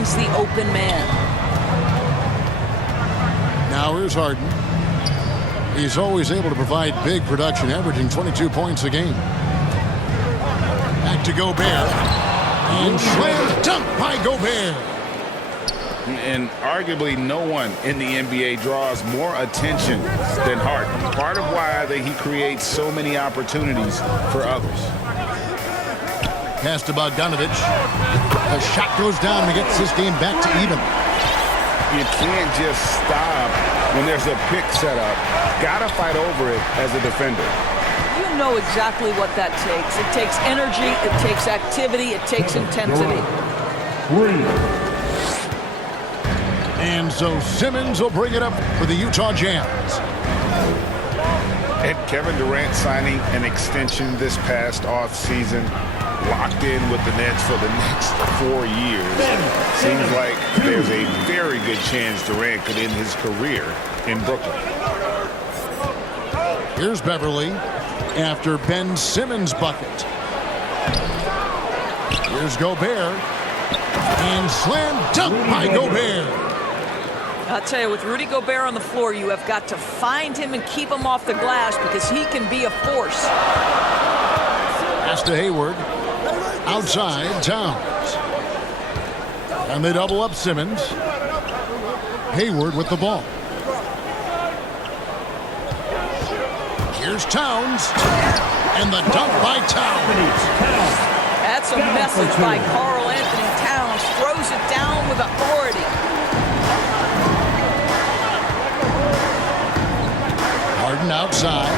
finds the open man. Now here's Harden. He's always able to provide big production, averaging 22 points a game. Back to Gobert. And slam dunk by Gobert. And arguably no one in the NBA draws more attention than Harden. Part of why he creates so many opportunities for others. Pass to Bogdanovich. The shot goes down and gets this game back to even. You can't just stop when there's a pick set up. Gotta fight over it as a defender. You know exactly what that takes. It takes energy, it takes activity, it takes intensity. And so Simmons will bring it up for the Utah Jazz. And Kevin Durant signing an extension this past offseason, locked in with the Nets for the next 4 years. Seems like there's a very good chance Durant could end his career in Brooklyn. Here's Beverly after Ben Simmons' bucket. Here's Gobert. And slam dunk by Gobert. I'll tell you, with Rudy Gobert on the floor, you have got to find him and keep him off the glass because he can be a force. Pass to Hayward. Outside, Towns. And they double up Simmons. Hayward with the ball. Here's Towns. And the dunk by Towns. That's a message by Karl Anthony Towns. Throws it down with authority. Harden outside.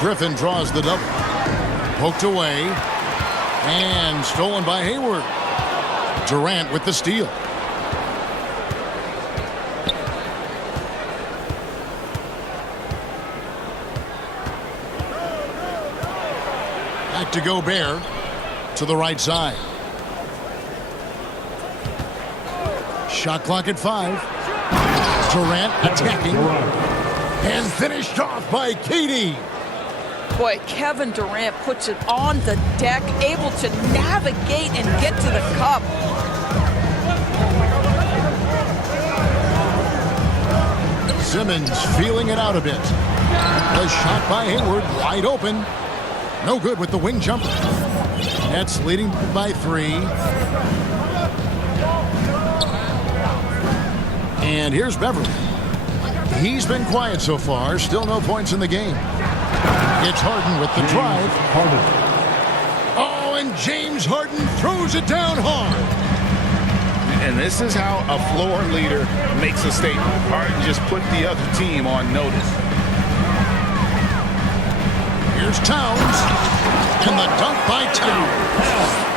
Griffin draws the double. Poked away. And stolen by Hayward. Durant with the steal. Back to Gobert. To the right side. Shot clock at 5. Durant attacking. And finished off by KD. Boy, Kevin Durant puts it on the deck, able to navigate and get to the cup. Simmons feeling it out a bit. A shot by Hayward, wide open. No good with the wing jumper. Nets leading by 3. And here's Beverly. He's been quiet so far. Still no points in the game. It's Harden with the drive. Oh, and James Harden throws it down hard. And this is how a floor leader makes a statement. Harden just put the other team on notice. Here's Towns. And the dunk by Towns.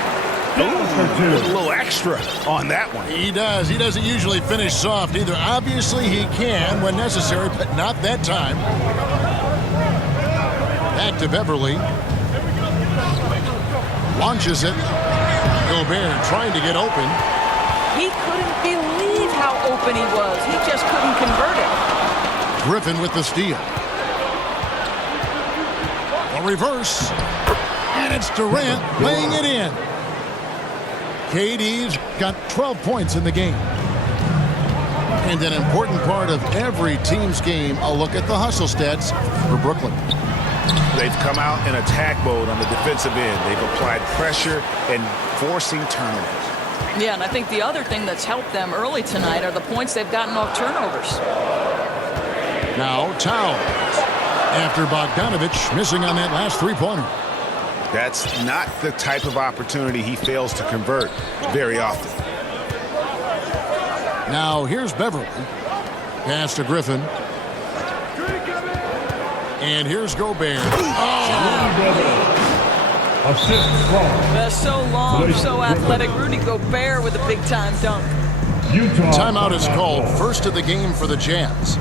Ooh, a little extra on that one. He does. He doesn't usually finish soft either. Obviously, he can when necessary, but not that time. Back to Beverly. Launches it. Gobert trying to get open. He couldn't believe how open he was. He just couldn't convert it. Griffin with the steal. A reverse. And it's Durant laying it in. KD's got 12 points in the game. And an important part of every team's game, a look at the hustle stats for Brooklyn. They've come out in attack mode on the defensive end. They've applied pressure and forcing turnovers. Yeah, and I think the other thing that's helped them early tonight are the points they've gotten off turnovers. Now Towns. After Bogdanovich missing on that last three-pointer. That's not the type of opportunity he fails to convert very often. Now here's Beverly. Pass to Griffin. And here's Gobert. So long, so athletic. Rudy Gobert with a big-time dunk. Timeout is called. First of the game for the Jazz.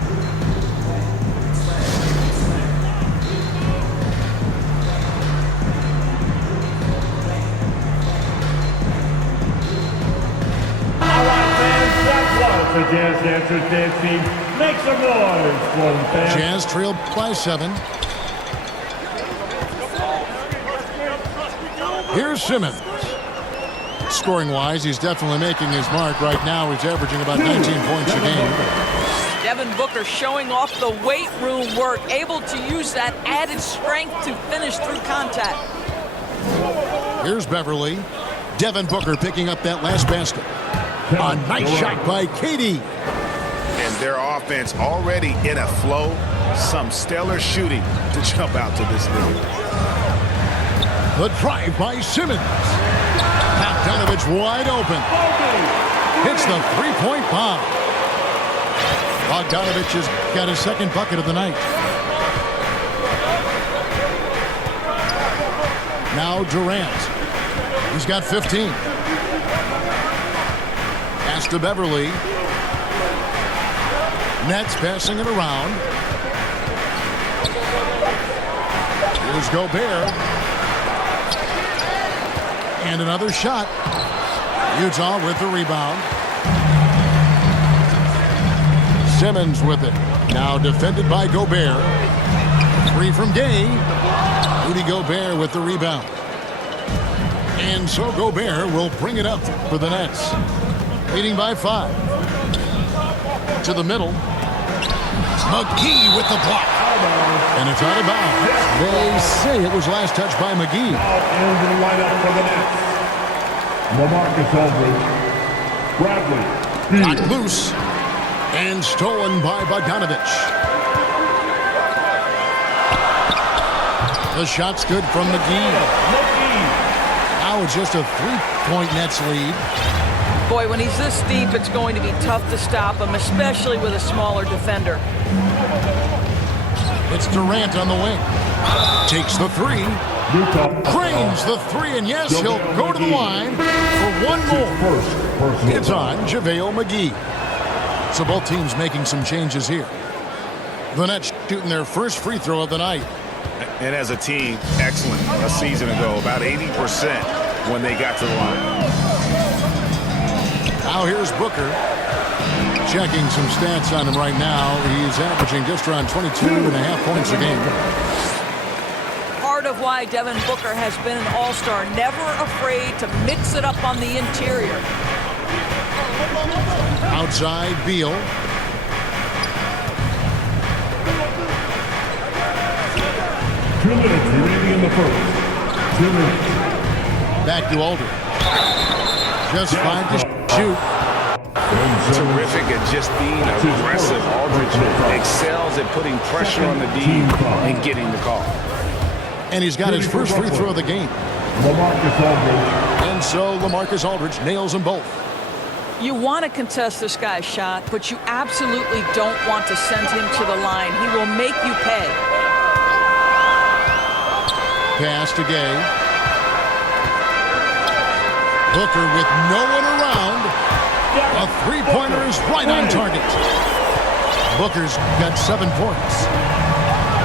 The Jazz Dancers Dance Team, make some noise for the fans. Jazz trailed by 7. Here's Simmons. Scoring-wise, he's definitely making his mark. Right now, he's averaging about 19 points a game. Devin Booker showing off the weight room work, able to use that added strength to finish through contact. Here's Beverly. Devin Booker picking up that last basket. A nice shot by Katie. And their offense already in a flow. Some stellar shooting to jump out to this lead. The drive by Simmons. Bogdanovich wide open. Hits the three-point bomb. Bogdanovich has got his second bucket of the night. Now Durant. He's got 15. Pass to Beverly. Nets passing it around. Here's Gobert. And another shot. Utah with the rebound. Simmons with it. Now defended by Gobert. Three from Gay. Rudy Gobert with the rebound. And so Gobert will bring it up for the Nets. Leading by 5. To the middle. McGee with the block. And it's out of bounds. They say it was last touched by McGee. Out in the lineup for the Nets. LaMarcus Aldridge. Bradley. Got loose. And stolen by Bogdanovich. The shot's good from McGee. Now it's just a 3-point Nets lead. Boy, when he's this deep, it's going to be tough to stop him, especially with a smaller defender. It's Durant on the wing. Takes the three. Cranes the three, and yes, he'll go to the line for one more. It's on JaVale McGee. So both teams making some changes here. The Nets shooting their first free throw of the night. And as a team, excellent a season ago. About 80% when they got to the line. Now here's Booker. Checking some stats on him right now. He's averaging just around 22.5 points a game. Part of why Devin Booker has been an all-star, never afraid to mix it up on the interior. Outside, Beal. Two minutes remaining in the first. 2 minutes. Back to Aldridge. Just 5 to shoot. Terrific at just being aggressive. Aldridge excels at putting pressure on the D and getting the call. And he's got his first free throw of the game. LaMarcus Aldridge. And so LaMarcus Aldridge nails them both. You want to contest this guy's shot, but you absolutely don't want to send him to the line. He will make you pay. Pass to Gay. Booker with no one around. A three-pointer is right on target. Booker's got 7 points.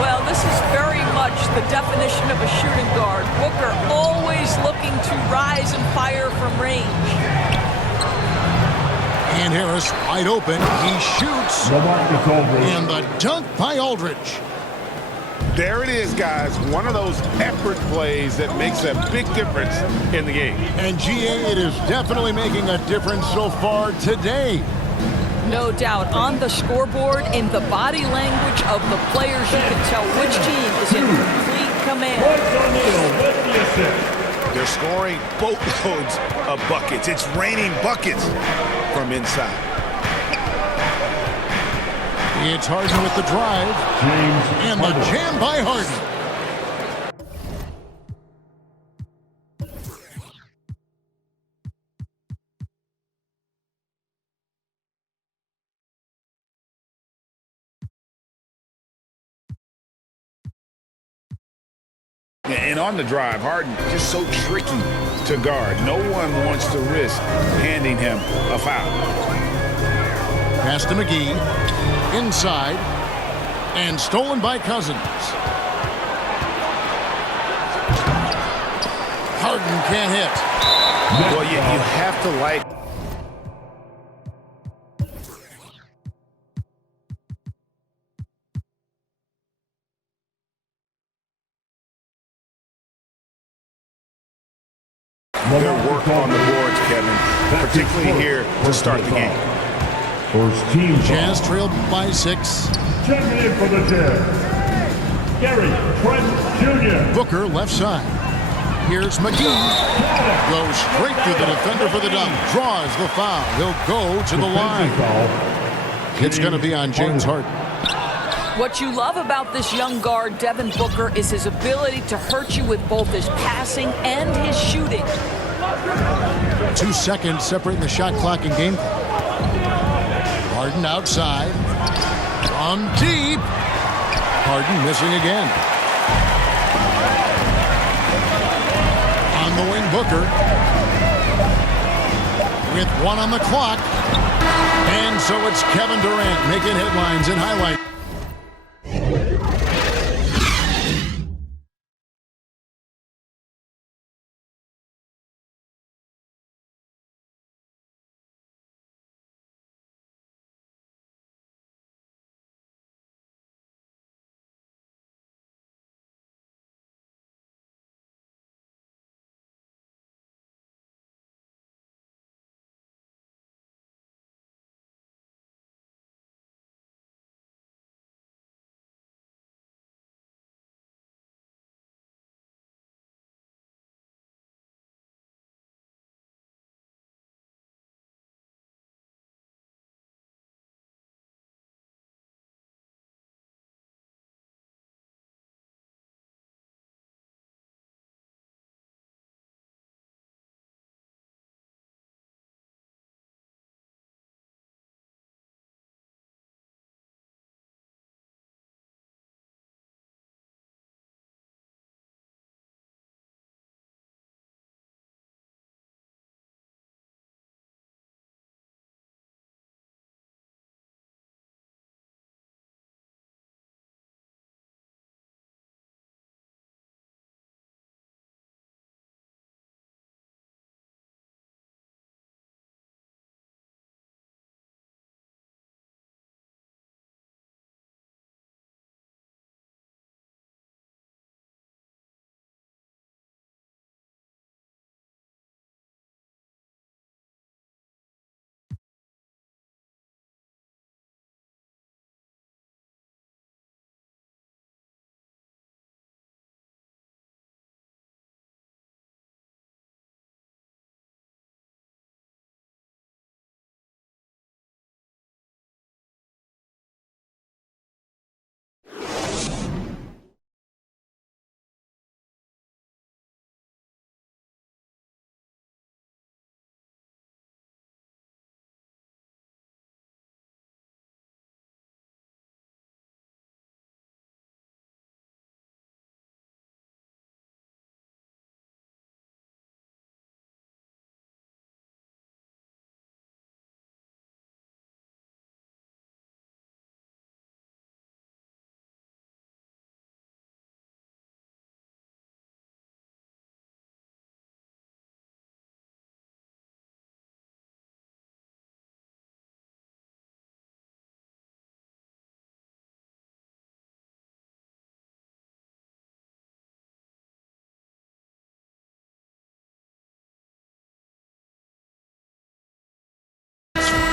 Well, this is very much the definition of a shooting guard. Booker always looking to rise and fire from range. And Harris wide open. He shoots. LaMarcus Aldridge. And the dunk by Aldridge. There it is, guys. One of those effort plays that makes a big difference in the game. And GA, it is definitely making a difference so far today. No doubt. On the scoreboard, in the body language of the players, you can tell which team is in complete command. Royce O'Neal with the assist. They're scoring boatloads of buckets. It's raining buckets from inside. It's Harden with the drive. James And the jam by Harden. And on the drive, Harden just so tricky to guard. No one wants to risk handing him a foul. Pass to McGee. Inside. And stolen by Cousins. Harden can't hit. Well, you have to like... their work on the boards particularly here to start the game. First team Jazz trailed by 6. Checking in for the Jazz, Gary Trent Jr. Booker left side. Here's McGee. Goes straight through the defender for the dunk. Draws the foul. He'll go to the line. It's going to be on James Harden. What you love about this young guard, Devin Booker, is his ability to hurt you with both his passing and his shooting. 2 seconds separating the shot clock and game clock. Harden outside. From deep. Harden missing again. On the wing, Booker. With 1 on the clock. And so it's Kevin Durant making headlines and highlights.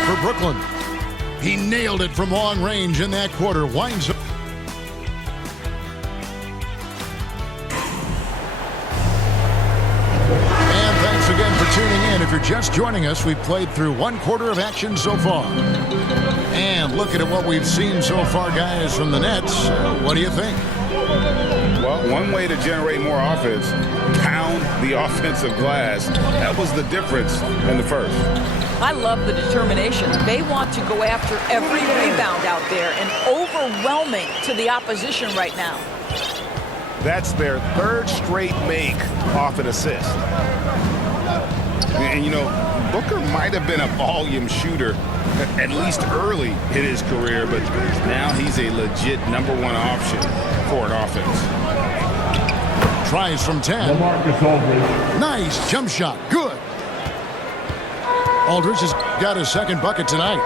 For Brooklyn. He nailed it from long range in that quarter. Winds up. And thanks again for tuning in. If you're just joining us, we've played through 1 quarter of action so far. And looking at what we've seen so far, guys, from the Nets, what do you think? Well, one way to generate more offense, pound the offensive glass. That was the difference in the first. I love the determination. They want to go after every rebound out there and overwhelming to the opposition right now. That's their 3rd straight make off an assist. And, you know, Booker might have been a volume shooter, at least early in his career, but now he's a legit #1 option for an offense. Tries from 10. LaMarcus Aldridge. Nice jump shot. Good. Aldridge has got his 2nd bucket tonight.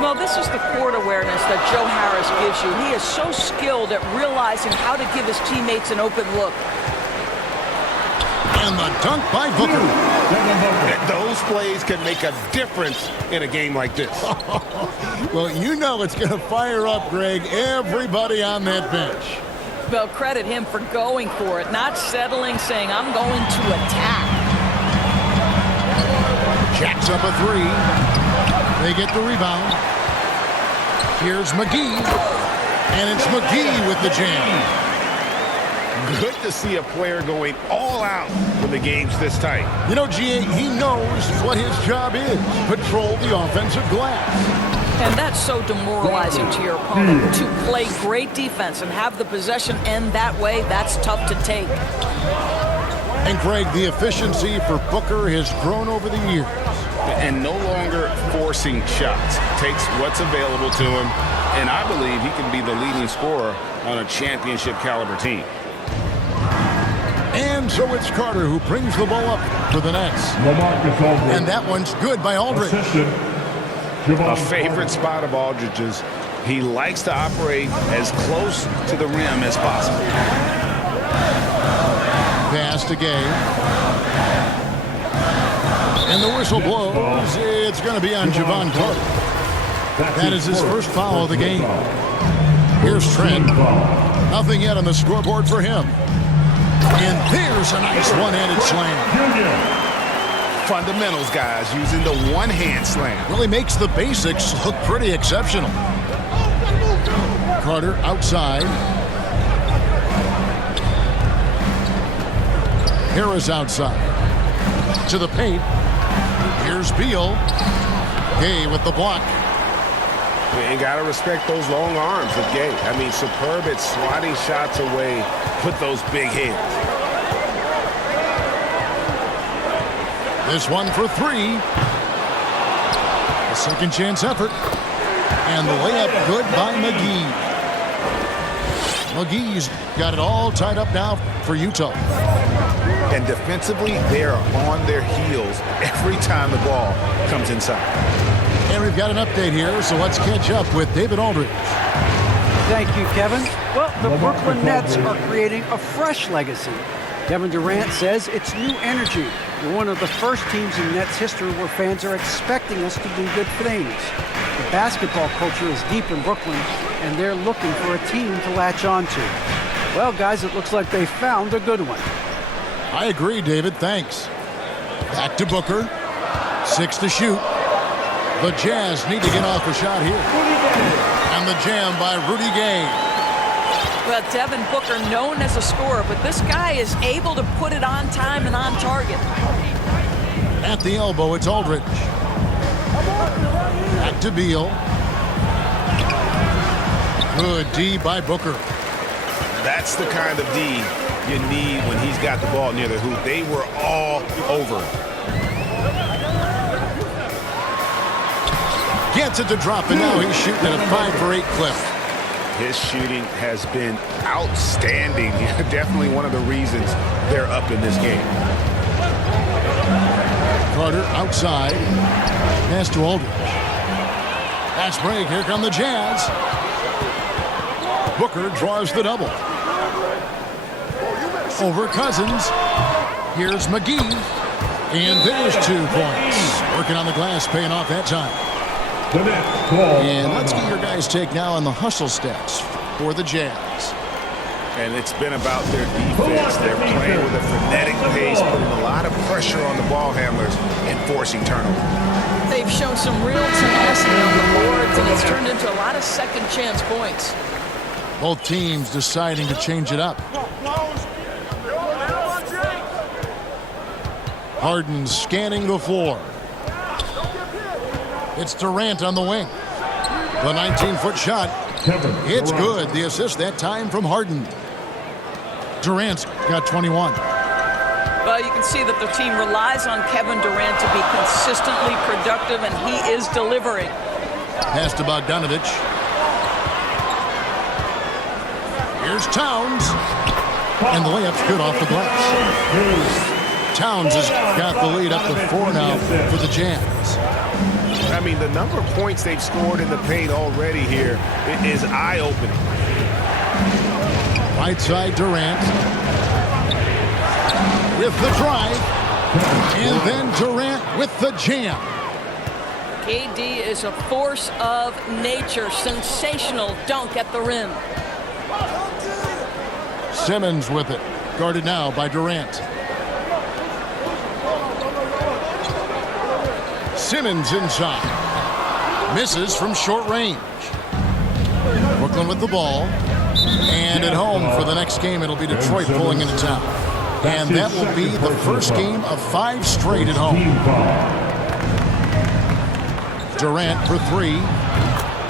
Well, this is the court awareness that Joe Harris gives you. He is so skilled at realizing how to give his teammates an open look. And And the dunk by Booker. Those plays can make a difference in a game like this. Well, you know it's going to fire up, Greg, everybody on that bench. Well, credit him for going for it, not settling, saying, I'm going to attack. Jacks up a three. They get the rebound. Here's McGee. And it's McGee with the jam. Good to see a player going all out when the game's this tight. You know, G.A., he knows what his job is. Patrol the offensive glass. And that's so demoralizing to your opponent. To play great defense and have the possession end that way, that's tough to take. And, Greg, the efficiency for Booker has grown over the years. And no longer forcing shots. Takes what's available to him, and I believe he can be the leading scorer on a championship-caliber team. And so it's Carter who brings the ball up for the Nets. And that one's good by Aldridge. A favorite spot of Aldridge's. He likes to operate as close to the rim as possible. Pass to Gay. And the whistle blows. It's going to be on Javon Carter. That is his first foul of the game. Here's Trent. Nothing yet on the scoreboard for him. And there's a nice one-handed slam. Fundamentals, guys, using the one-hand slam. Really makes the basics look pretty exceptional. Carter outside. Harris outside. To the paint. Here's Beal. Gay with the block. And got to respect those long arms of Gay. I mean, superb at swatting shots away with those big hands. This one for three. A second chance effort. And the layup good by McGee. McGee's got it all tied up now for Utah. And defensively, they are on their heels every time the ball comes inside. And we've got an update here, so let's catch up with David Aldridge. Thank you, Kevin. Well, the Brooklyn Nets are creating a fresh legacy. Kevin Durant says it's new energy. We're one of the first teams in Nets history where fans are expecting us to do good things. The basketball culture is deep in Brooklyn, and they're looking for a team to latch on to. Well, guys, it looks like they found a good one. I agree, David. Thanks. Back to Booker. 6 to shoot. The Jazz need to get off a shot here. And the jam by Rudy Gay. Well, Devin Booker, known as a scorer, but this guy is able to put it on time and on target. At the elbow, it's Aldridge. Back to Beal. Good D by Booker. That's the kind of D you need when he's got the ball near the hoop. They were all over. Gets it to drop, and now he's shooting at a 5-for-8 clip. His shooting has been outstanding. Definitely one of the reasons they're up in this game. Carter outside. Pass to Aldridge. Fast break. Here come the Jazz. Booker draws the double. Over Cousins. Here's McGee. And there's 2 points. Working on the glass, paying off that time. And let's get your guys' take now on the hustle stats for the Jazz. And it's been about their defense. They're playing with a frenetic pace, putting a lot of pressure on the ball handlers and forcing turnovers. They've shown some real tenacity on the boards, and it's turned into a lot of second chance points. Both teams deciding to change it up. Harden scanning the floor. It's Durant on the wing. The 19-foot shot. It's good. The assist that time from Harden. Durant's got 21. Well, you can see that the team relies on Kevin Durant to be consistently productive, and he is delivering. Pass to Bogdanovich. Here's Towns. And the layup's good off the glass. Towns has got the lead up to 4 now for the Jazz. I mean, the number of points they've scored in the paint already here is eye-opening. Right side, Durant. with the drive. And then Durant with the jam. KD is a force of nature. Sensational dunk at the rim. Simmons with it. Guarded now by Durant. Simmons inside. Misses from short range. Brooklyn with the ball. And at home for the next game, it'll be Detroit pulling into town. And that will be the first game of 5 straight at home. Durant for 3.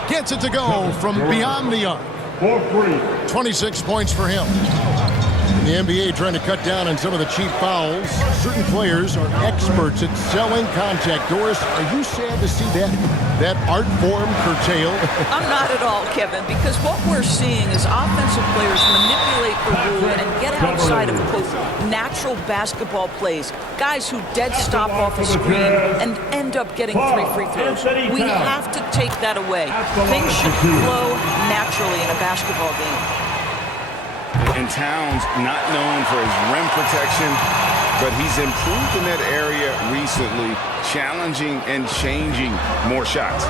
Gets it to go from beyond the arc. 26 points for him. The NBA trying to cut down on some of the cheap fouls. Certain players are experts at selling contact. Doris, are you sad to see that art form curtailed? I'm not at all, Kevin, because what we're seeing is offensive players manipulate the rule and get outside of, quote, natural basketball plays. Guys who dead stop off a screen and end up getting 3 free throws. We have to take that away. Things should flow naturally in a basketball game. And Towns not known for his rim protection, but he's improved in that area recently, challenging and changing more shots.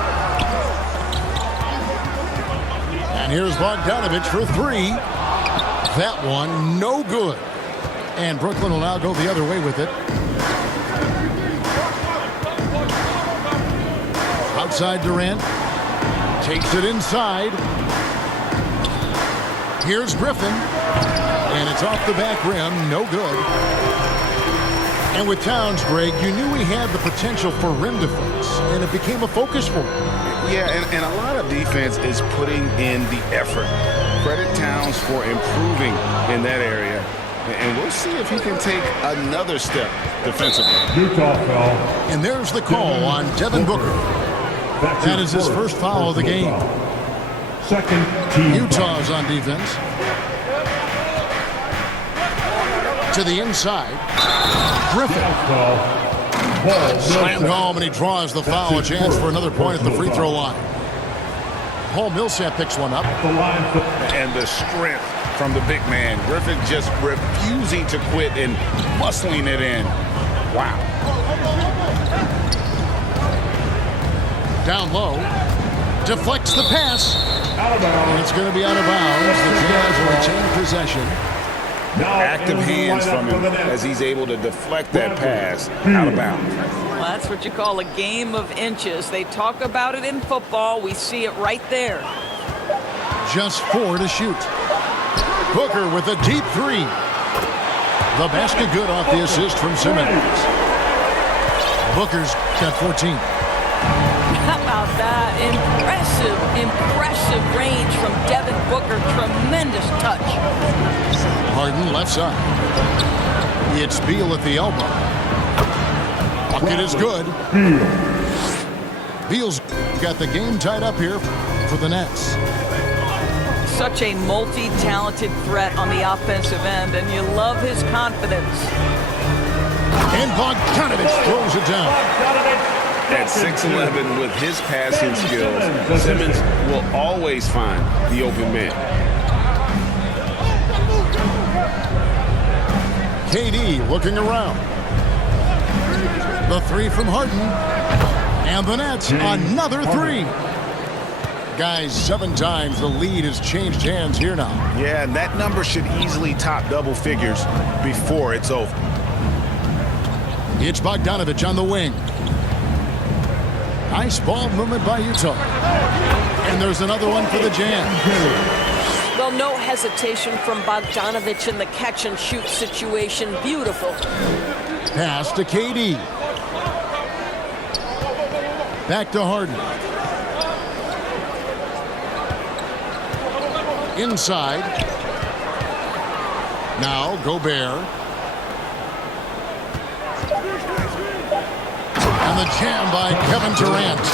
And here's Bogdanovich for 3. That one, no good. And Brooklyn will now go the other way with it. Outside Durant. Takes it inside. Here's Griffin. And it's off the back rim. No good. And with Towns, Greg, you knew he had the potential for rim defense, and it became a focus for him. Yeah, and a lot of defense is putting in the effort. Credit Towns for improving in that area. And we'll see if he can take another step defensively. Utah foul. And there's the call on Devin Booker. That is his first foul of the game. Second team. Utah's on defense. To the inside. Griffin. Slammed home, and he draws the foul. A chance for another point at the free throw line. Paul Millsap picks one up. And the strength from the big man. Griffin just refusing to quit and muscling it in. Wow. Down low. Deflects the pass. And it's going to be out of bounds. The Jazz will retain possession. Active hands from him as he's able to deflect that pass out of bounds. Well, that's what you call a game of inches. They talk about it in football. We see it right there. Just 4 to shoot. Booker with a deep 3. The basket good off the assist from Simmons. Booker's got 14. How about that? Impressive range from Devin Booker. Tremendous touch. Harden left side. It's Beal at the elbow. Bucket is good. Beal's got the game tied up here for the Nets. Such a multi-talented threat on the offensive end, and you love his confidence. And Bogdanovich throws it down. At 6'11", with his passing skills, Simmons will always find the open man. KD looking around. The 3 from Harden. And the Nets, another 3. Guys, 7 times the lead has changed hands here now. Yeah, and that number should easily top double figures before it's over. It's Bogdanovich on the wing. Nice ball movement by Utah. And there's another one for the Jazz. Well, no hesitation from Bogdanovich in the catch-and-shoot situation. Beautiful. Pass to KD. Back to Harden. Inside. Now Gobert. And the jam by Kevin Durant.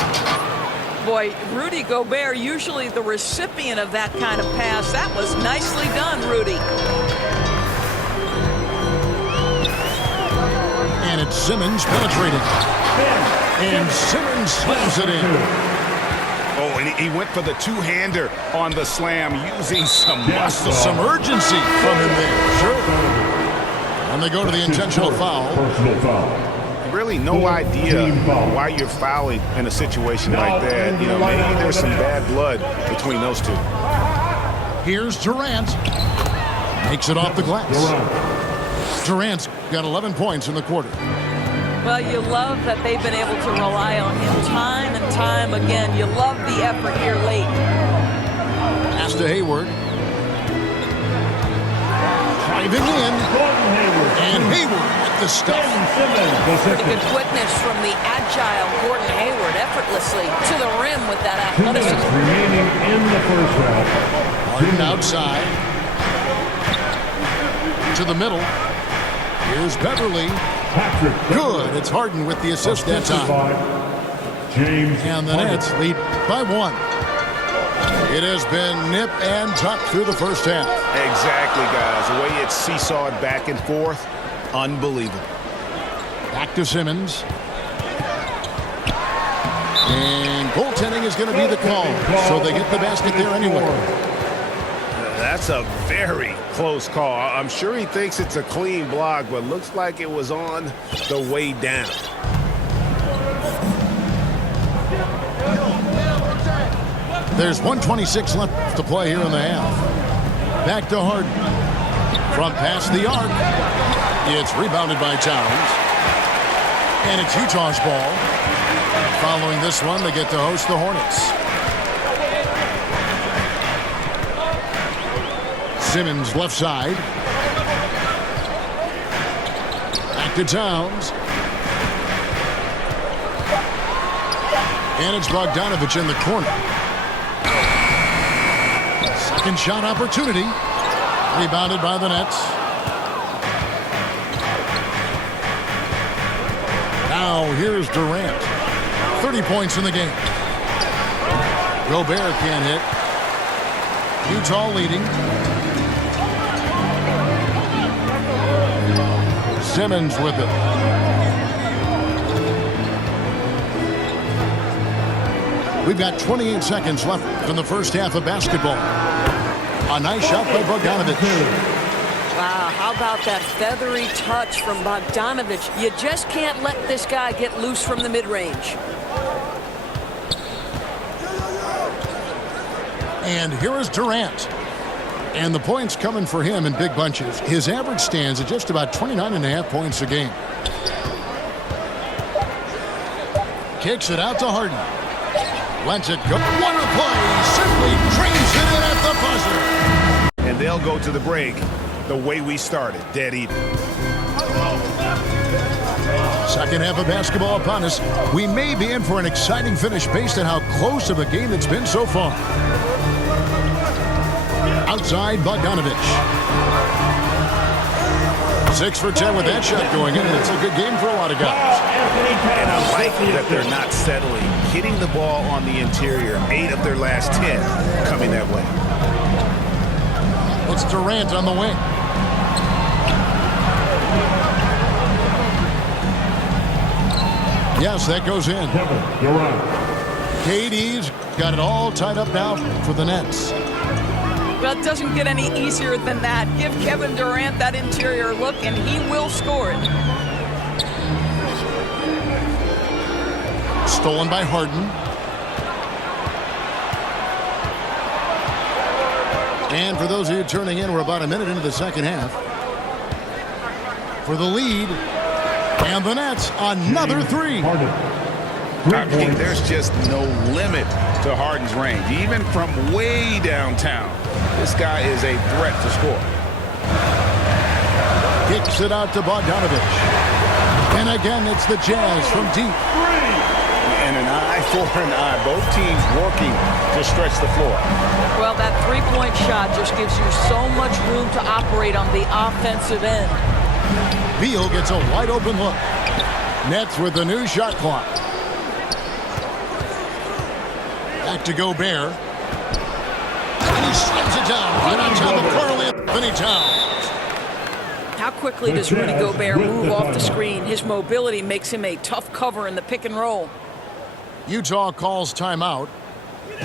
Boy, Rudy Gobert, usually the recipient of that kind of pass. That was nicely done, Rudy. And it's Simmons penetrating. And Simmons slams it in. Oh, and he went for the two-hander on the slam, using some muscle. Some urgency from him there. Sure. And they go to the intentional foul. Personal foul. Really no idea why you're fouling in a situation like that. You know, maybe there's some bad blood between those two. Here's Durant. Makes it off the glass. Durant's got 11 points in the quarter. Well, you love that they've been able to rely on him time and time again. You love the effort here late. Pass to Hayward. Driving in. And Hayward with the stuff. Pretty good quickness from the agile Gordon Hayward, effortlessly to the rim with that athleticism. Remaining in the first half. Harden outside. To the middle. Here's Beverly. Good. It's Harden with the assist that time. James And the Nets lead by 1. It has been nip and tuck through the first half. Exactly, guys. The way it's seesawed back and forth, unbelievable. Back to Simmons. And goaltending is going to be the call. So they get the basket there anyway. That's a very close call. I'm sure he thinks it's a clean block, but looks like it was on the way down. There's 1:26 left to play here in the half. Back to Harden. From past the arc. It's rebounded by Towns. And it's Utah's ball. Following this one, they get to host the Hornets. Simmons left side. Back to Towns. And it's Bogdanovich in the corner. Second shot opportunity. Rebounded by the Nets. Now here's Durant. 30 points in the game. Gobert can't hit. Utah leading. Simmons with it. We've got 28 seconds left in the first half of basketball. A nice shot by Bogdanovich. Wow, how about that feathery touch from Bogdanovich? You just can't let this guy get loose from the mid-range. And here is Durant. And the points coming for him in big bunches. His average stands at just about 29.5 points a game. Kicks it out to Harden. Lets it go. What a play! Simply trains it in at the buzzer. And they'll go to the break the way we started, dead even. Second half of basketball upon us. We may be in for an exciting finish based on how close of a game it's been so far. Outside Bogdanovich. 6 for 10 with that shot going in. It's a good game for a lot of guys. And I like that they're not settling. Hitting the ball on the interior. 8 of their last 10 coming that way. It's Durant on the wing. Yes, that goes in. Kevin Durant. KD's got it all tied up now for the Nets. Well, it doesn't get any easier than that. Give Kevin Durant that interior look, and he will score it. Stolen by Harden. And for those of you turning in, we're about a minute into the second half. For the lead. And the Nets, another 3. Harden. I mean, there's just no limit to Harden's range, even from way downtown. This guy is a threat to score. Kicks it out to Bogdanovich. And again, it's the Jazz from deep. And an eye for an eye. Both teams working to stretch the floor. Well, that three-point shot just gives you so much room to operate on the offensive end. Beal gets a wide open look. Nets with the new shot clock. Back to Gobert. And he slams it down right on top of Karl-Anthony Towns. How quickly does Rudy Gobert move off the screen? His mobility makes him a tough cover in the pick and roll. Utah calls timeout.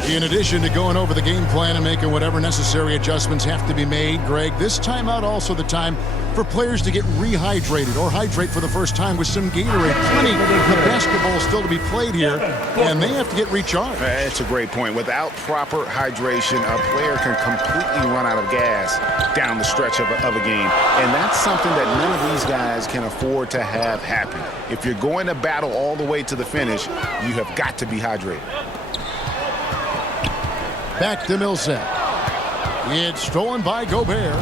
In addition to going over the game plan and making whatever necessary adjustments have to be made, Greg, this timeout also the time for players to get rehydrated or hydrate for the first time with some Gatorade. Plenty of basketball still to be played here, and they have to get recharged. That's a great point. Without proper hydration, a player can completely run out of gas down the stretch of a game. And that's something that none of these guys can afford to have happen. If you're going to battle all the way to the finish, you have got to be hydrated. Back to Millsap. It's stolen by Gobert.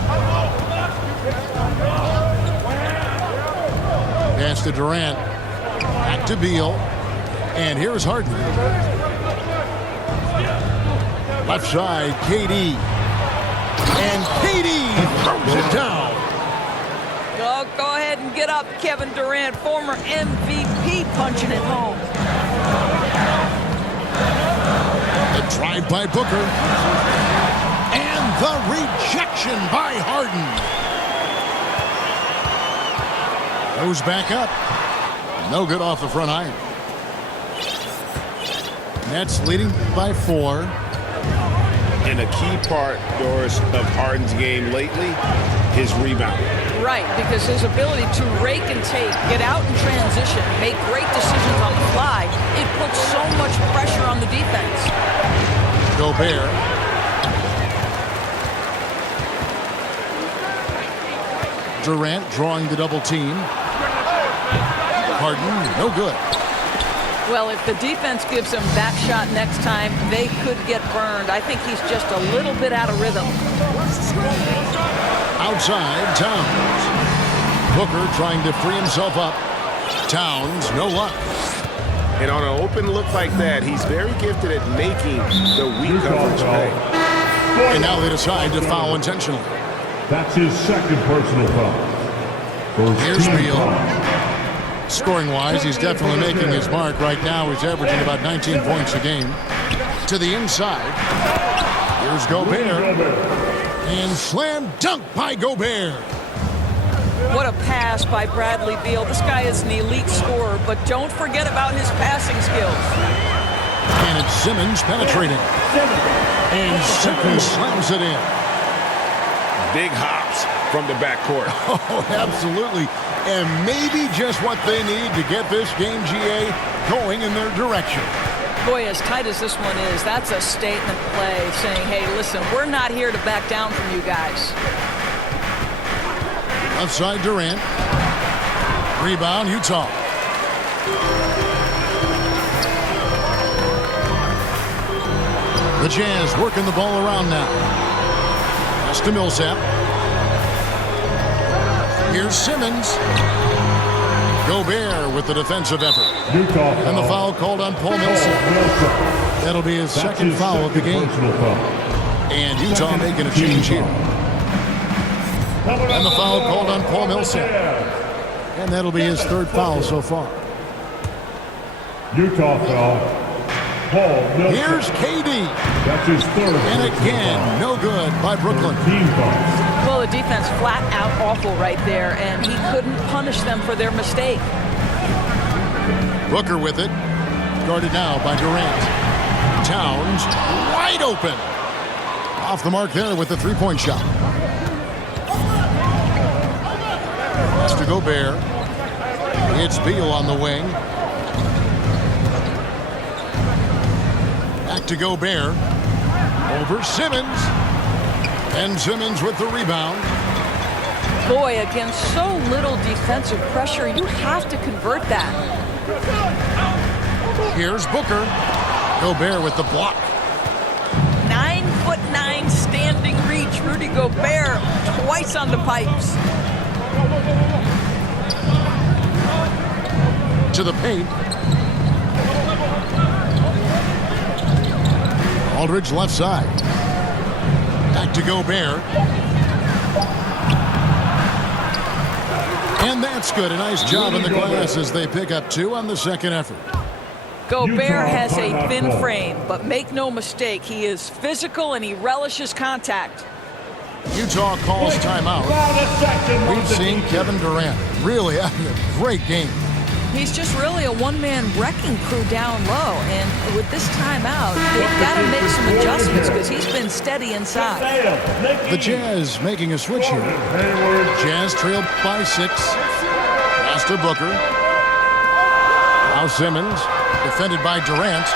Pass to Durant. Back to Beal. And here's Harden. Left side, KD. And KD throws it down. Go ahead and get up, Kevin Durant, former MVP, punching it home. The drive by Booker. And the rejection by Harden. Goes back up. No good off the front iron. Nets leading by 4. And a key part, Doris, of Harden's game lately, his rebound. Right, because his ability to rake and take, get out in transition, make great decisions on the fly, it puts so much pressure on the defense. Gobert. Durant drawing the double team. Harden, no good. Well, if the defense gives him that shot next time, they could get burned. I think he's just a little bit out of rhythm. Outside, Towns. Booker trying to free himself up. Towns, no luck. And on an open look like that, he's very gifted at making the weak coverage pay. And now they decide to foul intentionally. That's his second personal foul. Here's Beal. Scoring-wise, he's definitely making his mark. Right now, he's averaging about 19 points a game. To the inside. Here's Gobert. And slam dunk by Gobert. What a pass by Bradley Beal. This guy is an elite scorer, but don't forget about his passing skills. And it's Simmons penetrating. And Simmons slams it in. Big hops from the backcourt. Oh, absolutely. And maybe just what they need to get this game, GA, going in their direction. Boy, as tight as this one is, that's a statement play saying, hey, listen, we're not here to back down from you guys. Outside Durant. Rebound, Utah. The Jazz working the ball around now. Pass to Millsap. Here's Simmons. Gobert with the defensive effort. And the foul called on Paul Millsap. That'll be his second foul of the game. And Utah making a change here. And the foul called on Paul Millsap. And that'll be his third foul so far. Utah foul. Paul Millsap. Here's KD. That's his third. And again, no good by Brooklyn. Team foul. Well, the defense flat out awful right there, and he couldn't punish them for their mistake. Booker with it. Guarded now by Durant. Towns wide open. Off the mark there with the three-point shot. Pass to Gobert. It's Beal on the wing. Back to Gobert. Over Simmons. And Simmons with the rebound. Boy, against so little defensive pressure, you have to convert that. Here's Booker. Gobert with the block. 9'9" standing reach. Rudy Gobert twice on the pipes. To the paint. Aldridge left side. Back to Gobert. And that's good. A nice job in the glass as they pick up 2 on the second effort. Gobert has a thin frame, but make no mistake, he is physical and he relishes contact. Utah calls timeout. We've seen Kevin Durant really having a great game. He's just really a one-man wrecking crew down low, and with this timeout, they've got to make some adjustments because he's been steady inside. The Jazz making a switch here. Jazz trailed by 6. Pass to Booker. Now Simmons, defended by Durant.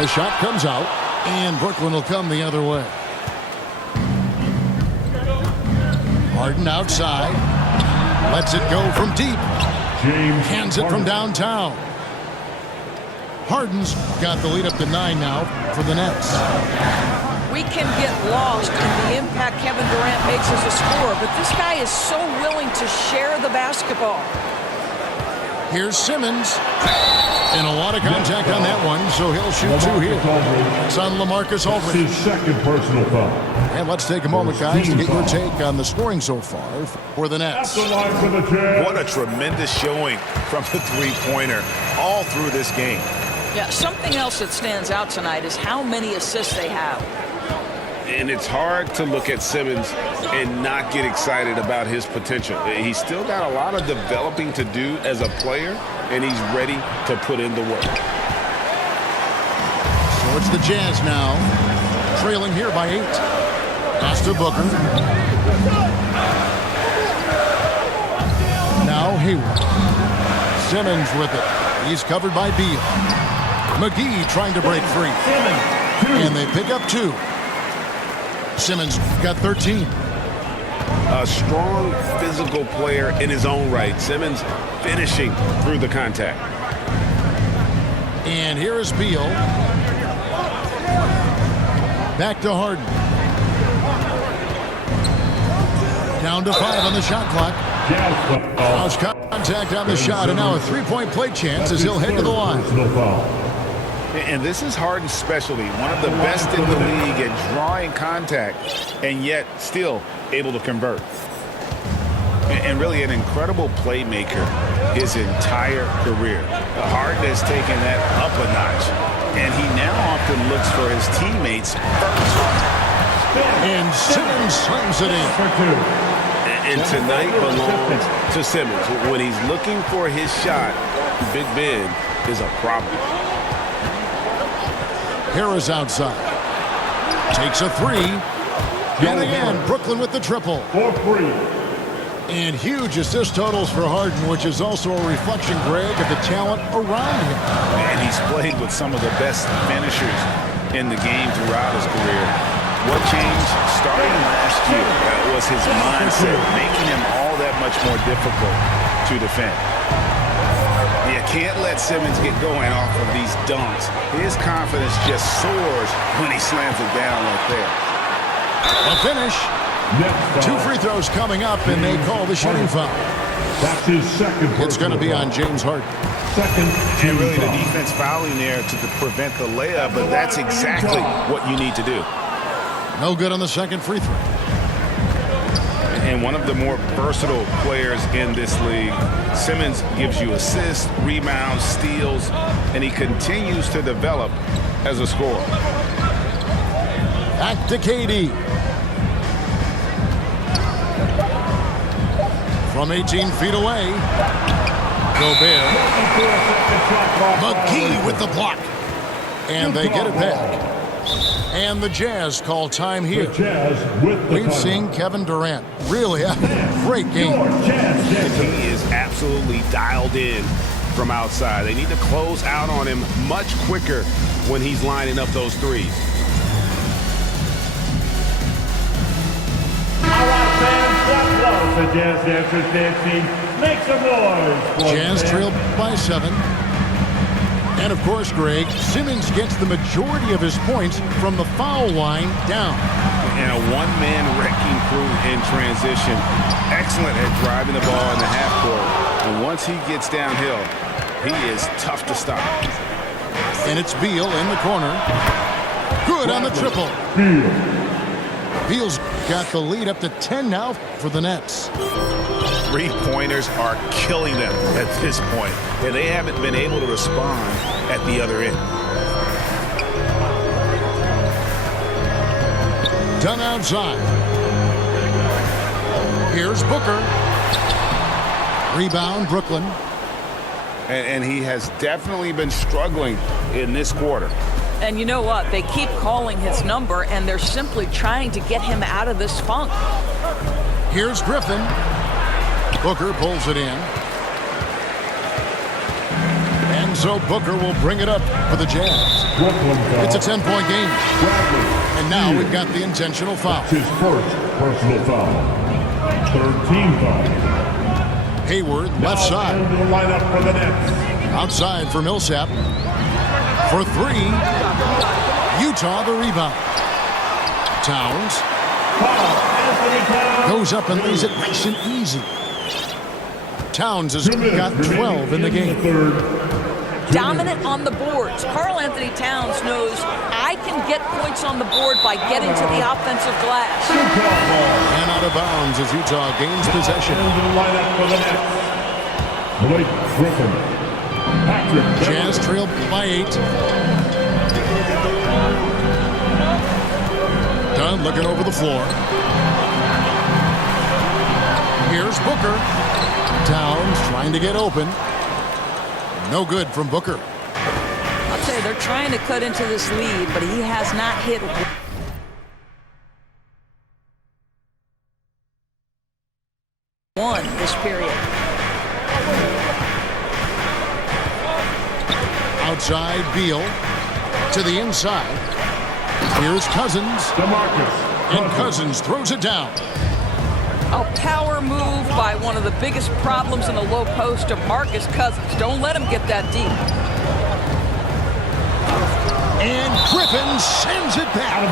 The shot comes out, and Brooklyn will come the other way. Harden outside. Lets it go from deep. Hands it from downtown. Harden's got the lead up to 9 now for the Nets. We can get lost in the impact Kevin Durant makes as a scorer, but this guy is so willing to share the basketball. Here's Simmons. And a lot of contact on that one, so he'll shoot 2 here. It's on LaMarcus Aldridge. His second personal foul. And let's take a moment, guys, to get your take on the scoring so far for the Nets. What a tremendous showing from the three-pointer all through this game. Yeah, something else that stands out tonight is how many assists they have. And it's hard to look at Simmons and not get excited about his potential. He's still got a lot of developing to do as a player, and he's ready to put in the work. So it's the Jazz now, trailing here by 8. Pass to Booker. Now Hayward. Simmons with it. He's covered by Beal. McGee trying to break free. And they pick up 2. Simmons got 13. A strong physical player in his own right. Simmons finishing through the contact. And here is Beal. Back to Harden. Down to 5 on the shot clock. Lost contact on the shot, and now a 3-point play chance as he'll head to the line. And this is Harden's specialty, one of the best in the league at drawing contact and yet still able to convert. And really an incredible playmaker his entire career. Harden has taken that up a notch, and he now often looks for his teammates first. And Simmons slams it in. And tonight belongs to Simmons. When he's looking for his shot, Big Ben is a problem. Harris outside. Takes a 3. And again, Brooklyn with the triple. And huge assist totals for Harden, which is also a reflection, Greg, of the talent around him. And he's played with some of the best finishers in the game throughout his career. What changed starting last year was his mindset, making him all that much more difficult to defend. You can't let Simmons get going off of these dunks. His confidence just soars when he slams it down like that. A finish. 2 free throws coming up, and they call the shooting foul. That's his second. It's going to be on James Harden. And really the defense fouling there to prevent the layup, but that's exactly what you need to do. No good on the second free throw. And one of the more versatile players in this league. Simmons gives you assists, rebounds, steals, and he continues to develop as a scorer. Back to KD. From 18 feet away. Gobert. McGee with the block. And they get it back. And the Jazz call time here. We've seen Kevin Durant really have a great game. He is absolutely dialed in from outside. They need to close out on him much quicker when he's lining up those threes. All right, fans, that was the Jazz Dancers dancing. Make some noise. Jazz trailed by 7. And of course, Greg, Simmons gets the majority of his points from the foul line down. And a one-man wrecking crew in transition. Excellent at driving the ball in the half court. And once he gets downhill, he is tough to stop. And it's Beal in the corner. Good on the triple. Beal's got the lead up to 10 now for the Nets. Three-pointers are killing them at this point, and they haven't been able to respond at the other end. Done outside. Here's Booker. Rebound, Brooklyn. And he has definitely been struggling in this quarter. And you know what? They keep calling his number, and they're simply trying to get him out of this funk. Here's Griffin. Booker pulls it in. And so Booker will bring it up for the Jazz. It's a 10-point game. And now we've got the intentional foul. His first personal foul. Third team foul. Hayward, left side. And the lineup for the Nets. Outside for Millsap. For three. Utah the rebound. Towns. Goes up and lays it nice and easy. Towns has got 12 in the game. Dominant on the boards. Karl Anthony Towns knows I can get points on the board by getting to the offensive glass. And out of bounds as Utah gains possession. And the lineup for the Nets. Blake Griffin. Patrick Jazz trail by 8. Dunn looking over the floor. Here's Booker. Towns trying to get open. No good from Booker. I'll tell you, they're trying to cut into this lead, but he has not hit one this period. Outside, Beal. To the inside. Here's Cousins. And Cousins throws it down. A power move by one of the biggest problems in the low post of Marcus Cousins. Don't let him get that deep. And Griffin sends it back.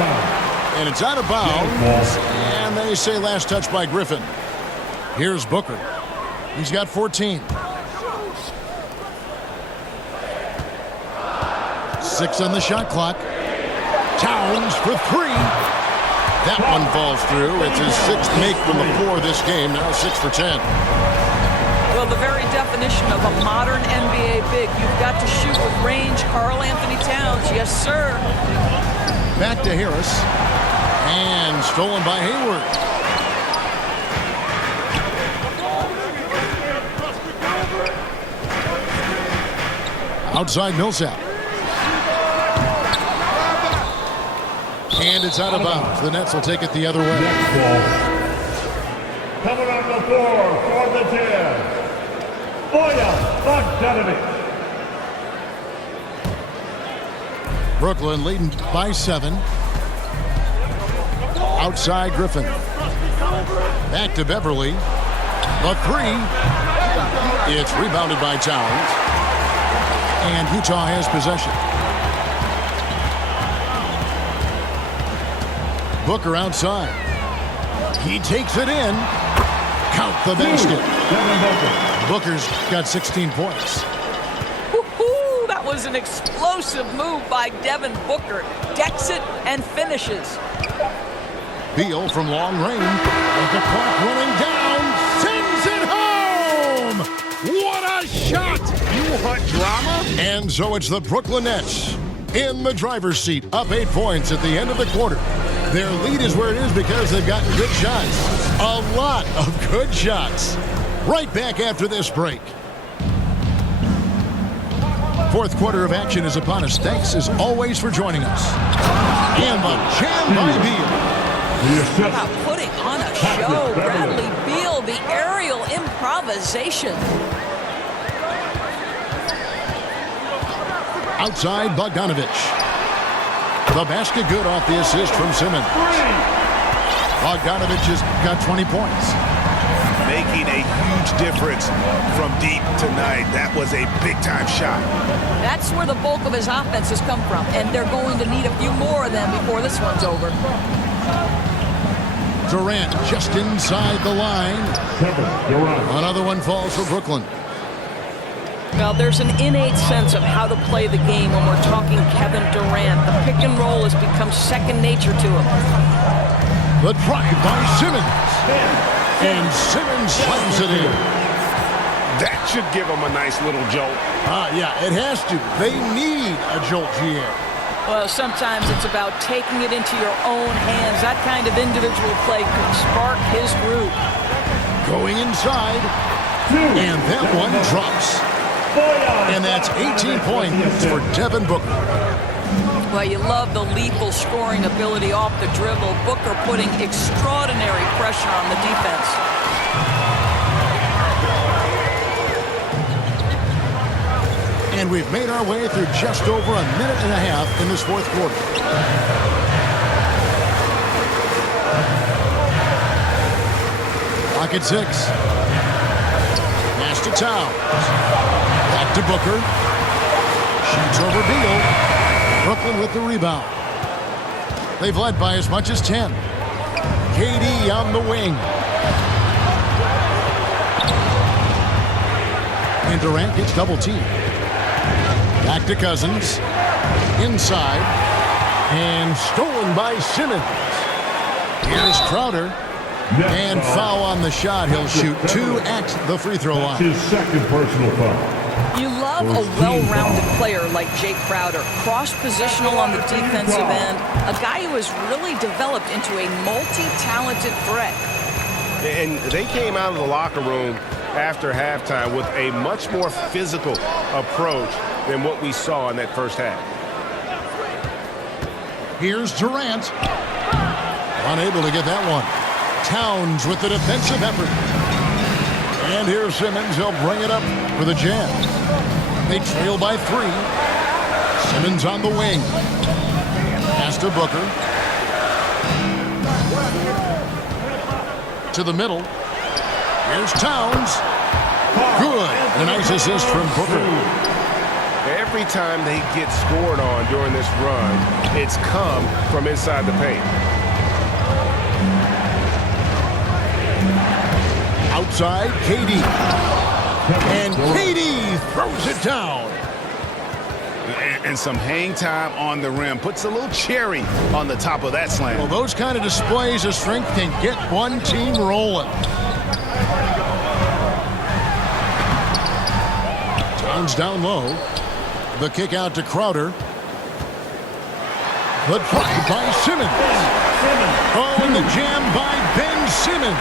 And it's out of bounds. And they say last touch by Griffin. Here's Booker. He's got 14. 6 on the shot clock. Towns for 3. That one falls through. It's his 6th make from the floor this game. Now 6 for 10. Well, the very definition of a modern NBA big. You've got to shoot with range. Karl Anthony Towns, yes, sir. Back to Harris. And stolen by Hayward. Outside Millsap. And it's out of bounds. The Nets will take it the other way. Coming on the floor for the Jazz. Bogdanovich. Brooklyn leading by 7. Outside Griffin. Back to Beverly. The 3. It's rebounded by Towns. And Utah has possession. Booker outside. He takes it in. Count the basket. Booker's got 16 points. Woo-hoo, that was an explosive move by Devin Booker. Decks it and finishes. Beal from long range. With the clock running down. Sends it home. What a shot. You want drama? And so it's the Brooklyn Nets in the driver's seat. Up 8 points at the end of the quarter. Their lead is where it is because they've gotten good shots. A lot of good shots. Right back after this break. Fourth quarter of action is upon us. Thanks as always for joining us. And the jam by Beal. How about putting on a show? Bradley Beal, the aerial improvisation. Outside Bogdanovich. The basket good off the assist from Simmons. Bogdanovich has got 20 points. Making a huge difference from deep tonight. That was a big-time shot. That's where the bulk of his offense has come from, and they're going to need a few more of them before this one's over. Durant just inside the line. Another one falls for Brooklyn. Well, there's an innate sense of how to play the game when we're talking Kevin Durant. The pick and roll has become second nature to him. The drive by Simmons. And Simmons slams it in. That should give them a nice little jolt. Yeah, it has to. They need a jolt, GM. Well, sometimes it's about taking it into your own hands. That kind of individual play could spark his groove. Going inside. And that one drops. And that's 18 points for Devin Booker. Well, you love the lethal scoring ability off the dribble. Booker putting extraordinary pressure on the defense. And we've made our way through just over a minute and a half in this fourth quarter. Clock at 6. Pass to Towns. Back to Booker. Shoots over Beal. Brooklyn with the rebound. They've led by as much as 10. KD on the wing. And Durant gets double teamed. Back to Cousins. Inside. And stolen by Simmons. Here's Crowder. And foul on the shot. He'll shoot 2 at the free throw line. His second personal foul. You love a well-rounded player like Jake Crowder. Cross-positional on the defensive end. A guy who has really developed into a multi-talented threat. And they came out of the locker room after halftime with a much more physical approach than what we saw in that first half. Here's Durant. Unable to get that one. Towns with the defensive effort. And here's Simmons. He'll bring it up for the Jazz. They trail by 3. Simmons on the wing. Pass to Booker. To the middle. Here's Towns. Good. A nice assist from Booker. Every time they get scored on during this run, it's come from inside the paint. Outside, KD. And KD throws it down. And some hang time on the rim. Puts a little cherry on the top of that slam. Well, those kind of displays of strength can get one team rolling. Towns down low. The kick out to Crowder. But blocked by Simmons. Oh, and the jam by Ben Simmons.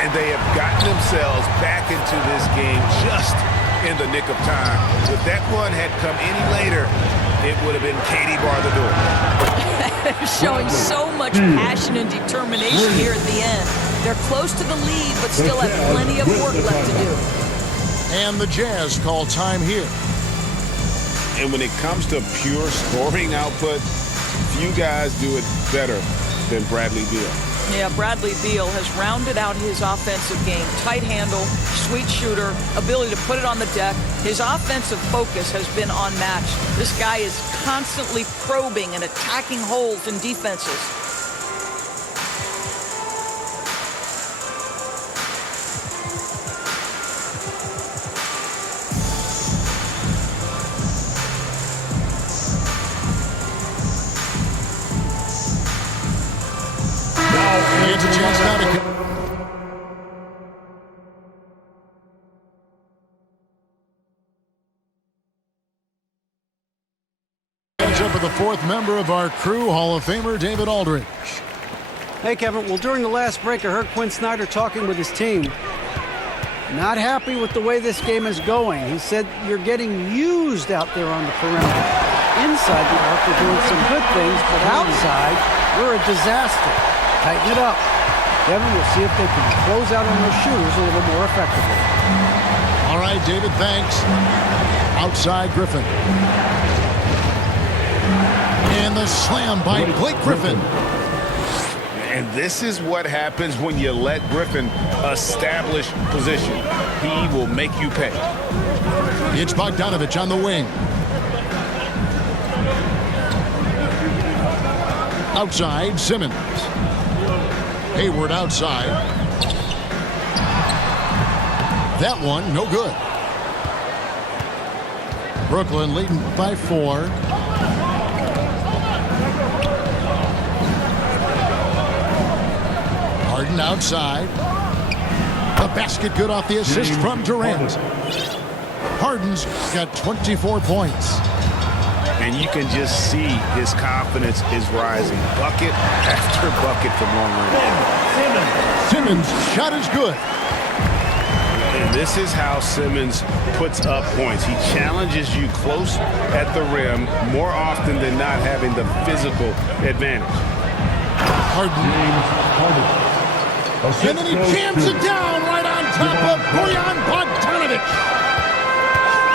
And they have gotten themselves back into this game just in the nick of time. If that one had come any later, it would have been Katie bar the door. Showing so much passion and determination here at the end. They're close to the lead, but still have plenty of work left to do. And the Jazz call time here. And when it comes to pure scoring output, few guys do it better than Bradley Beal. Yeah, Bradley Beal has rounded out his offensive game. Tight handle, sweet shooter, ability to put it on the deck. His offensive focus has been unmatched. This guy is constantly probing and attacking holes in defenses. It's a chance now to catch up with the fourth member of our crew, Hall of Famer David Aldridge. Hey, Kevin. Well, during the last break, I heard Quinn Snyder talking with his team. Not happy with the way this game is going. He said you're getting used out there on the perimeter. Inside the arc, we're doing some good things, but outside, we're a disaster. Tighten it up. Kevin, we'll see if they can close out on those shooters a little more effectively. All right, David, thanks. Outside, Griffin. And the slam by Blake Griffin. And this is what happens when you let Griffin establish position. He will make you pay. It's Bogdanovich on the wing. Outside, Simmons. Hayward outside. That one, no good. Brooklyn leading by 4. Harden outside. The basket good off the assist from Durant. Harden's got 24 points. And you can just see his confidence is rising. Bucket after bucket from long range. Simmons' shot is good. This is how Simmons puts up points. He challenges you close at the rim more often than not, having the physical advantage. Harden. And then he jams it down right on top of Bojan Bogdanovic.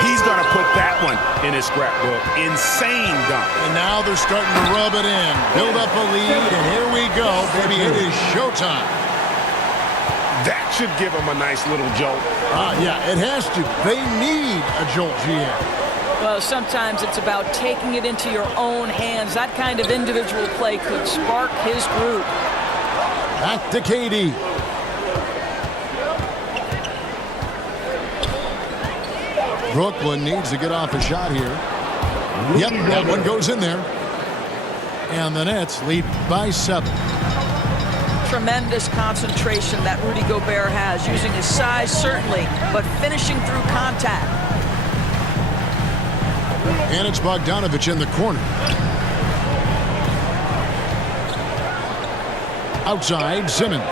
He's going to put that one in his scrapbook. Insane dunk. And now they're starting to rub it in. Build up a lead, and here we go, baby. It is showtime. That should give him a nice little jolt. Yeah, it has to. They need a jolt, GM. Well, sometimes it's about taking it into your own hands. That kind of individual play could spark his group. Back to KD. Brooklyn needs to get off a shot here. Yep, that one goes in there. And the Nets lead by 7. Tremendous concentration that Rudy Gobert has, using his size, certainly, but finishing through contact. And it's Bogdanovic in the corner. Outside, Simmons.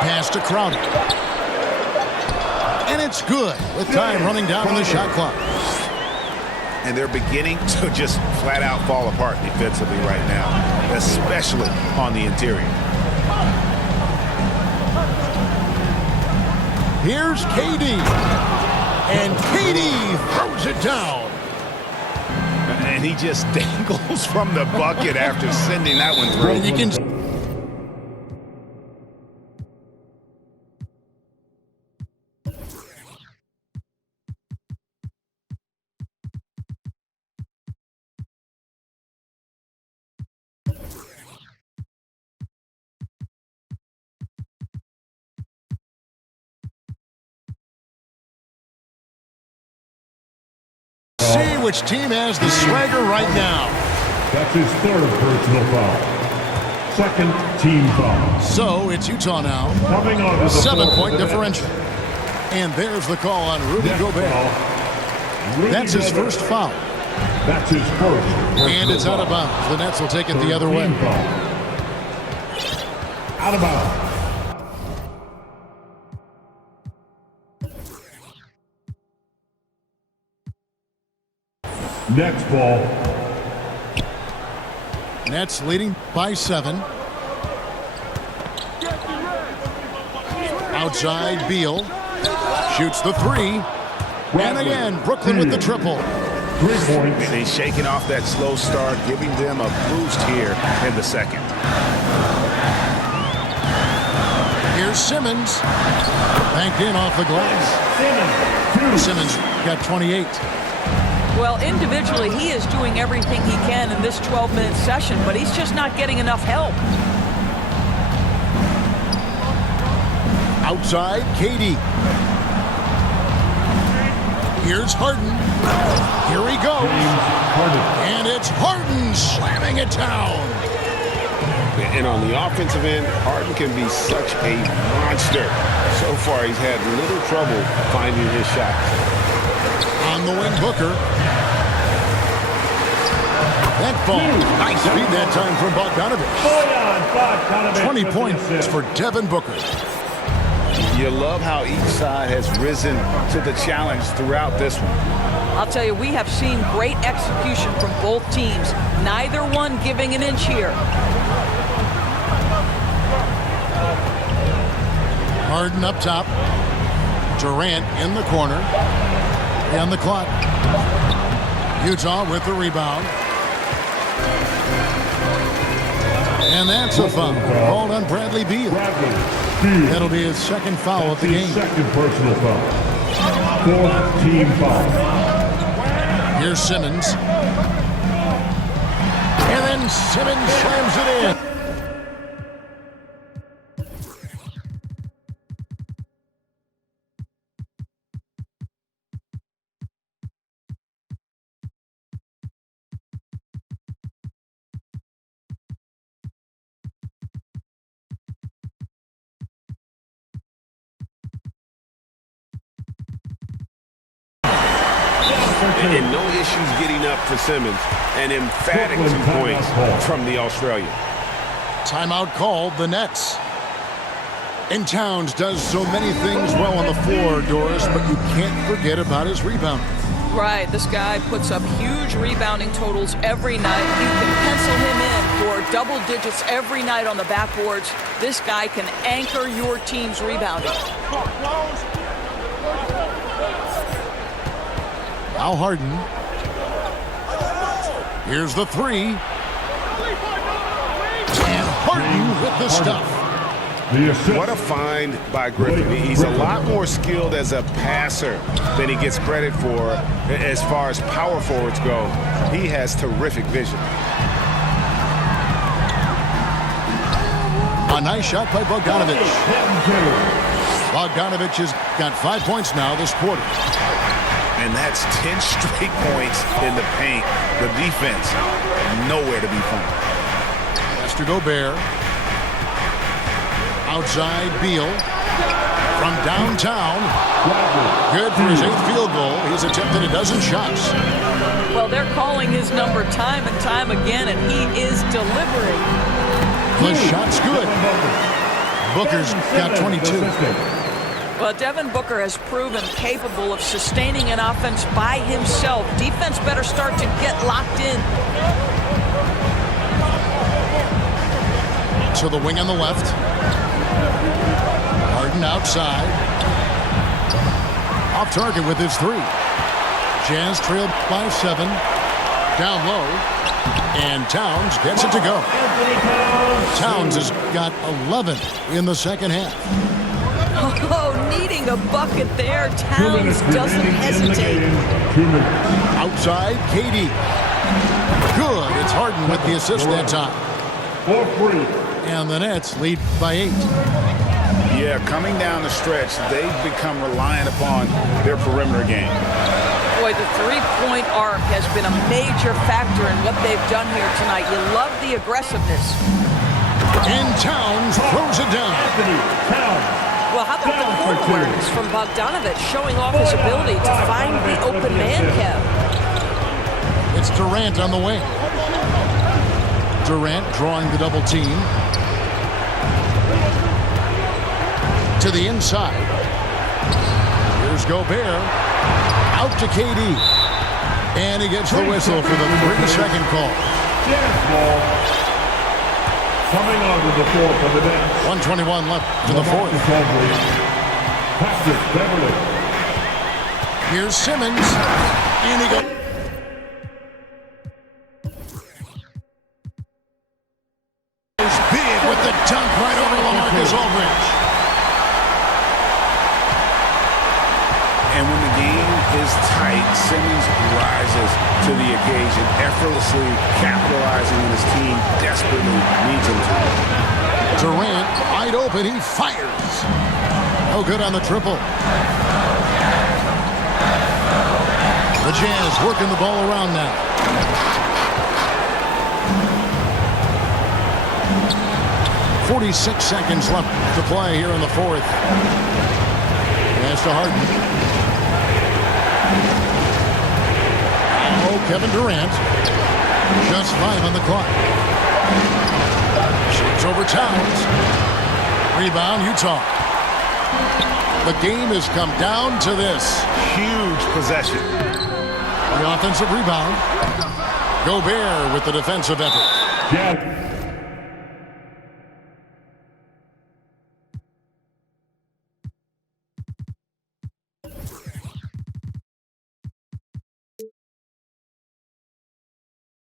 Pass to Crowder. And it's good with time running down on the shot clock. And they're beginning to just flat out fall apart defensively right now, especially on the interior. Here's KD. And KD throws it down. And he just dangles from the bucket after sending that one through. You can see which team has the swagger right now. That's his 3rd personal foul. 2nd team foul. So it's Utah now. Coming on to the 7-point differential. And there's the call on Rudy Gobert. That's his first foul. That's his first. And it's out of bounds. The Nets will take it the other way. Out of bounds. Next ball. Nets leading by 7. Outside, Beal shoots the 3. And again, Brooklyn with the triple. 3 points. And he's shaking off that slow start, giving them a boost here in the second. Here's Simmons. Banked in off the glass. Simmons got 28. Well, individually, he is doing everything he can in this 12-minute session, but he's just not getting enough help. Outside, KD. Here's Harden. Here he goes. And it's Harden slamming it down. And on the offensive end, Harden can be such a monster. So far, he's had little trouble finding his shots. On the wing, Booker. That ball. Nice feed that time from Bogdanovic. 20 points for Devin Booker. You love how each side has risen to the challenge throughout this one. I'll tell you, we have seen great execution from both teams. Neither one giving an inch here. Harden up top. Durant in the corner. And the clock. Utah with the rebound. And that's a foul called on Bradley Beal. That'll be his 2nd foul of the game. 2nd personal foul. 4th team foul. Here's Simmons. And then Simmons slams it in. And no issues getting up for Simmons. An emphatic 2 points from the Australian. Timeout called, the Nets. And Towns does so many things well on the floor, Doris, but you can't forget about his rebound. Right, this guy puts up huge rebounding totals every night. You can pencil him in for double digits every night on the backboards. This guy can anchor your team's rebounding. Now Harden. Here's the three. And Harden with the stuff. What a find by Griffin. He's a lot more skilled as a passer than he gets credit for as far as power forwards go. He has terrific vision. A nice shot by Bogdanovic. Bogdanovic has got 5 points now this quarter. And that's 10 straight points in the paint. The defense, nowhere to be found. Master Gobert. Outside Beal. From downtown. Good for his 8th field goal. He's attempted a dozen shots. Well, they're calling his number time and time again, and he is delivering. The shot's good. Booker's got 22. Well, Devin Booker has proven capable of sustaining an offense by himself. Defense better start to get locked in. To the wing on the left. Harden outside. Off target with his three. Jazz trailed by 7. Down low. And Towns gets it to go. Towns has got 11 in the second half. Oh, needing a bucket there. Towns doesn't hesitate. Outside, KD. Good. It's Harden with the assist that time. And the Nets lead by 8. Yeah, coming down the stretch, they've become reliant upon their perimeter game. Boy, the three-point arc has been a major factor in what they've done here tonight. You love the aggressiveness. And Towns throws it down. Well, how about the court awareness from Bogdanovic showing off his ability to find the open man, Kev? It's Durant on the wing. Durant drawing the double team. To the inside. Here's Gobert. Out to KD. And he gets the whistle for the 3-second call. Coming onto the floor for the Nets. 1:21 left to the fourth. Patrick Beverly. Here's Simmons. And he goes. Big with the dunk right over LaMarcus Aldridge. And when the game is tight, Simmons rises to the occasion, effortlessly capitalizing when his team desperately needs him to. Durant, wide open, he fires. No good on the triple. The Jazz working the ball around now. .46 seconds left to play here in the fourth. Pass to Harden. Oh, Kevin Durant. Just 5 on the clock. Shoots over Towns. Rebound, Utah. The game has come down to this. Huge possession. The offensive rebound. Gobert with the defensive effort. Yeah.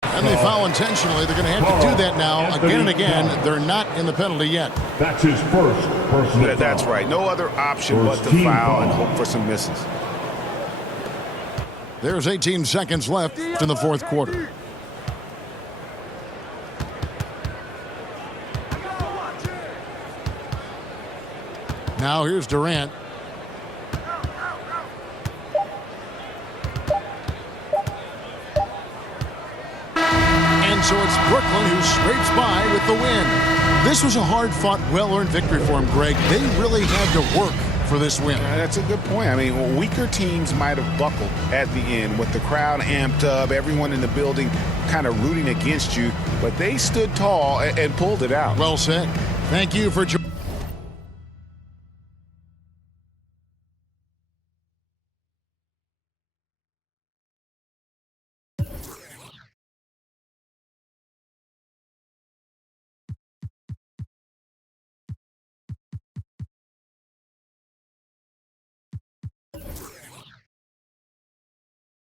And they foul intentionally. They're going to have to do that now again and again. They're not in the penalty yet. That's his first personal That's foul. right. No other option but to Team foul and foul. hope for some misses. There's 18 seconds left in the fourth quarter. Now here's Durant. And so it's Brooklyn who scrapes by with the win. This was a hard-fought, well-earned victory for him, Greg. They really had to work for this win. That's a good point. I mean, weaker teams might have buckled at the end with the crowd amped up, everyone in the building kind of rooting against you, but they stood tall and pulled it out. Well said. Thank you for joining.